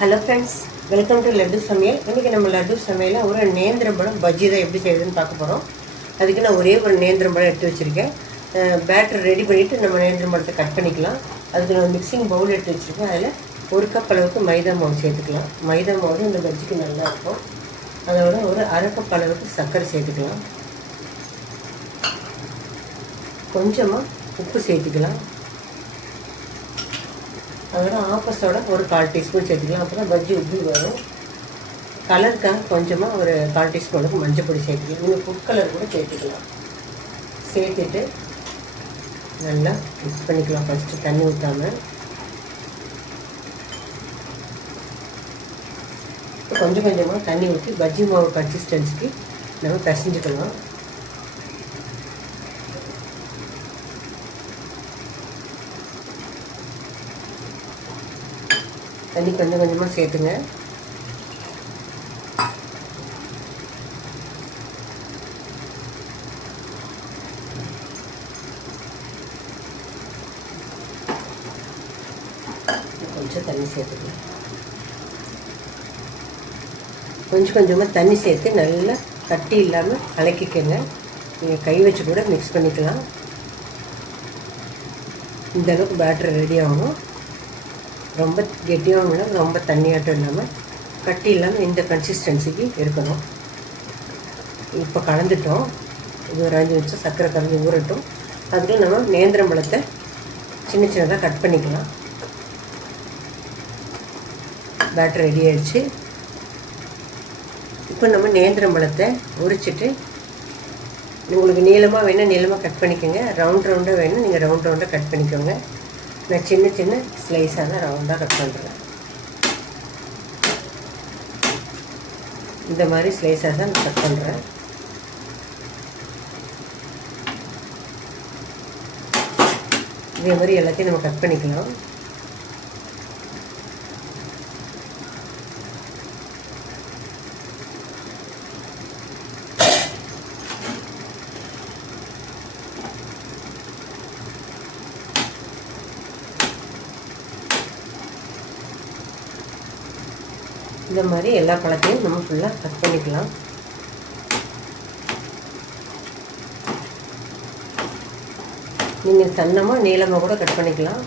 Hello friends, welcome to laddu சமையல். இன்றைக்கி நம்ம லட்டு சமையலில் ஒரு நேந்திரம் பழம் பஜ்ஜி தான் எப்படி செய்யுதுன்னு பார்க்க போகிறோம். அதுக்கு நான் ஒரே ஒரு நேந்திரம் பழம் எடுத்து வச்சுருக்கேன். பேட்டர் ரெடி பண்ணிவிட்டு நம்ம நேந்திரம் பழத்தை கட் பண்ணிக்கலாம். அதுக்கு நான் மிக்சிங் பவுல் எடுத்து வச்சுருக்கேன். அதில் 1 கப் அளவுக்கு மைதா மாவு சேர்த்துக்கலாம். மைதா மாவு இந்த பஜ்ஜிக்கு நல்லாயிருக்கும். அதோட ஒரு அரை கப் அளவுக்கு சர்க்கரை சேர்த்துக்கலாம். கொஞ்சமாக உப்பு சேர்த்துக்கலாம். அதோட ஆப்பஸோட ஒரு 1/4 டீஸ்பூன் சேர்த்துக்கலாம். அப்போ தான் பஜ்ஜி உப்பி வரும். கலருக்காக கொஞ்சமாக ஒரு 1/4 டீஸ்பூனுக்கு மஞ்சள் பொடி சேர்த்துக்கலாம். நீங்கள் ஃபுட் கலர் கூட சேர்த்துக்கலாம். சேர்த்துட்டு நல்லா மிக்ஸ் பண்ணிக்கலாம். ஃபஸ்ட்டு தண்ணி ஊற்றாமல் கொஞ்சம் கொஞ்சமாக தண்ணி ஊற்றி பஜ்ஜி மாவு கன்சிஸ்டன்சிக்கு நம்ம பிசைஞ்சுக்கலாம். தண்ணி கொஞ்சம் கொஞ்சமாக சேர்த்துங்க. கொஞ்சம் தண்ணி சேர்த்துக்கலாம். கொஞ்சம் கொஞ்சமாக தண்ணி சேர்த்து நல்லா கட்டி இல்லாமல் கலக்கிக்கங்க. நீங்கள் கை வச்சு கூட மிக்ஸ் பண்ணிக்கலாம். இந்த அளவுக்கு பேட்டர் ரெடி ஆகணும். ரொம்ப கெட்டியாகவும் இல்லை, ரொம்ப தண்ணியாட்டம் இல்லாமல் கட்டி இல்லாமல் இந்த கன்சிஸ்டன்சிக்கு இருக்கணும். இப்போ கலந்துட்டோம். இது ஒரு 5 நிமிஷம் சர்க்கரை கலந்து ஊறட்டும். அதுக்கு நம்ம நேந்திரம் பழத்தை சின்ன சின்னதாக கட் பண்ணிக்கலாம். பேட்டர் ரெடி ஆகிடுச்சு. இப்போ நம்ம நேந்திரம் பழத்தை உரிச்சிட்டு, உங்களுக்கு நீளமாக வேணால் நீளமாக கட் பண்ணிக்கோங்க. ரவுண்டாக வேணும் நீங்கள் ரவுண்டாக கட் பண்ணிக்கோங்க. நான் சின்ன சின்ன ஸ்லைஸாக தான் ரவுண்டாக கட் பண்ணுறேன். இந்த மாதிரி ஸ்லைஸாக தான் நான் கட் பண்ணுறேன். இதே மாதிரி எல்லாத்தையும் நம்ம கட் பண்ணிக்கலாம். இந்த மாதிரி எல்லா பழத்தையும் நம்ம ஃபுல்லாக கட் பண்ணிக்கலாம். நீங்கள் சன்னமாக நீளமாக கூட கட் பண்ணிக்கலாம்.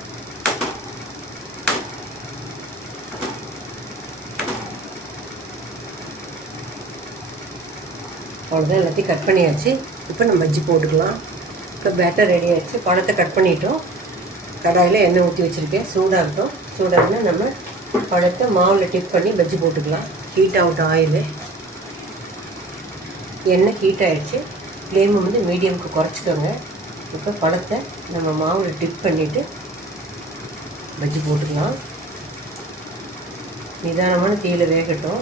அவ்வளோதான், எல்லாத்தையும் கட் பண்ணியாச்சு. இப்போ நம்ம பஜ்ஜி போட்டுக்கலாம். இப்போ பேட்டர் ரெடி ஆகிடுச்சு. பழத்தை கட் பண்ணிட்டோம். கடாயில் எண்ணெய் ஊற்றி வச்சுருக்கேன். சூடாகட்டும். சூடாகனா நம்ம பழத்தை மாவில் டிப் பண்ணி பஜ்ஜி போட்டுக்கலாம். Heat out oil. எண்ணெய் ஹீட் ஆகிடுச்சு. ஃப்ளேமை வந்து மீடியமுக்கு குறைச்சிக்கோங்க. இப்போ பழத்தை நம்ம மாவில் டிப் பண்ணிவிட்டு பஜ்ஜி போட்டுக்கலாம். நிதானமான தீயில வேகட்டும்.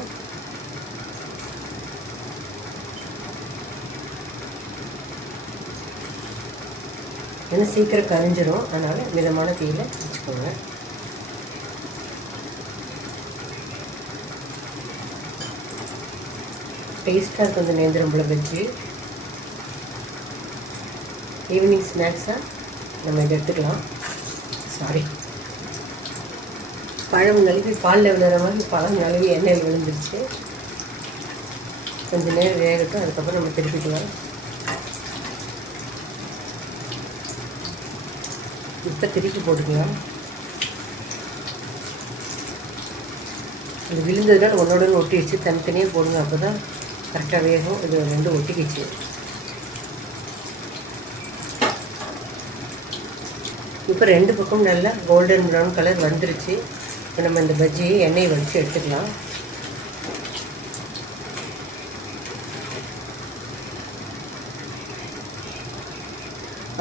ஏன்னா சீக்கிரம் கரிஞ்சிரும். அதனால் மிதமான தீயில வச்சுக்கோங்க. டேஸ்ட்டாக இருக்கும் இந்த நேந்திரம் பழம் பஜ்ஜி. ஈவினிங் ஸ்நாக்ஸாக நம்ம இதை எடுத்துக்கலாம். பழம் நழுவி பாலில் விழுற மாதிரி பழம் நழுவி எண்ணெயில் விழுந்துருச்சு. கொஞ்சம் நேரம் வேகட்டும். அதுக்கப்புறம் நம்ம திருப்பிக்கலாம். இப்போ திருப்பி போட்டுக்கலாம். அது விழுந்ததுனால ஒன்றோட ஒட்டிடுச்சு. தனித்தனியாக போடுங்க. அப்போ தான் கரெக்டாக வேகும். இது 2 ஒட்டிக்கிச்சு. இப்போ 2 பக்கம் நல்லா கோல்டன் ப்ரௌன் கலர் வந்துருச்சு. இப்போ நம்ம இந்த பஜ்ஜியை எண்ணெயை வடித்து எடுத்துக்கலாம்.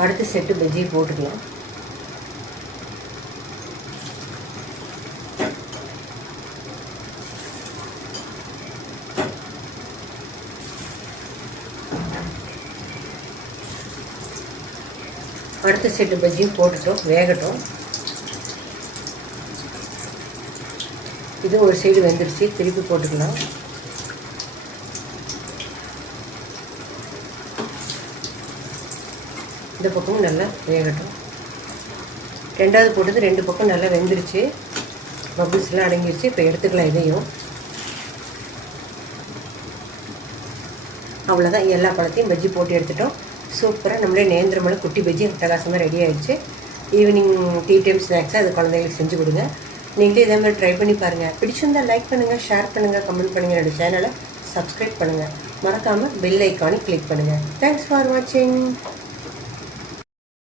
அடுத்த செட்டு பஜ்ஜியை போட்டுக்கலாம். அடுத்த செட்டு பஜ்ஜியும் போட்டுட்டோம். வேகட்டும். இது ஒரு சைடு வெந்துருச்சு. திருப்பி போட்டுக்கலாம். இந்த பக்கமும் நல்லா வேகட்டும். ரெண்டாவது போட்டது 2 பக்கம் நல்லா வெந்துருச்சு. பபிள்ஸ்லாம் அடங்கிடுச்சு. இப்போ எடுத்துக்கலாம் இதையும். அவ்வளோதான், எல்லா பழத்தையும் பஜ்ஜி போட்டு எடுத்துட்டோம். சூப்பராக நம்மளே நேந்திரம்பழம் குட்டி பஜ்ஜி அட்டகாசமாக ரெடி ஆகிடுச்சு. ஈவினிங் டீ டைம் ஸ்நாக்ஸாக அது குழந்தைங்களுக்கு செஞ்சு கொடுங்க. நீங்களே இதே மாதிரி ட்ரை பண்ணி பாருங்கள். பிடிச்சிருந்தால் லைக் பண்ணுங்கள், ஷேர் பண்ணுங்கள், கமெண்ட் பண்ணுங்கள், என்னோடய சேனலை சப்ஸ்கிரைப் பண்ணுங்கள். மறக்காமல் பெல் ஐக்கானை கிளிக் பண்ணுங்கள். தேங்க்ஸ் ஃபார் வாட்சிங்.